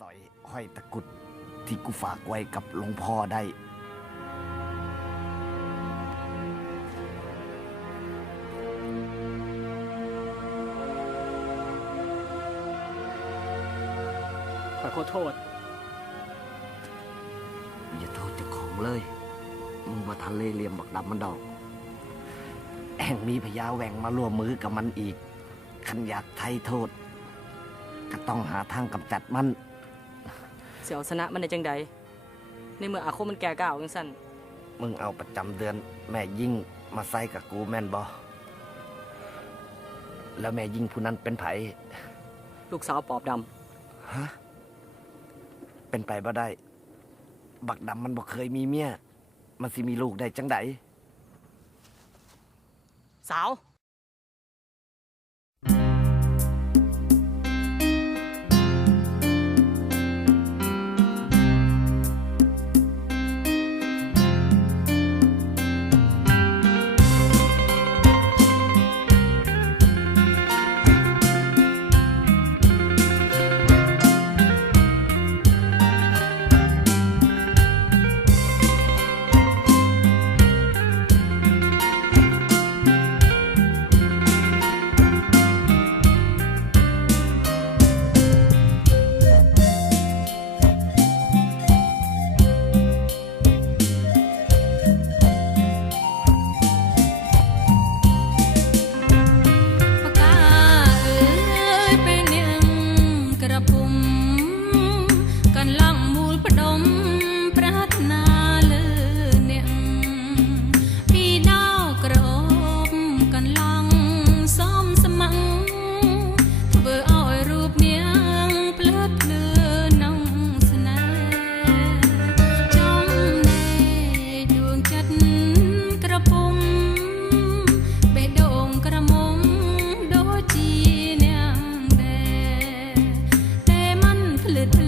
สอยห้อยตะกุดที่กูฝากไว้กับหลวงพ่อได้ขอโทษอย่าโทษเจ้าของเลยมึงว่าทันเล่เหลี่ยมบักดำมันดอกแห่งมีพญาแหว่งมาร่วมมือกับมันอีกขันอยากไถ่โทษก็ต้องหาทางกำจัดมันเสียวชนะมันได้จังใดในเมื่ออาคมมันแก่ก้าวจังสั่นมึงเอาประจำเดือนแม่ยิ่งมาใส่กับกูแม่นบ่แล้วแม่ยิ่งผู้นั้นเป็นไผลูกสาวปอบดำฮะเป็นไปบ่ได้บักดำมันบ่เคยมีเมียมันสิมีลูกได้จังใดสาวlittle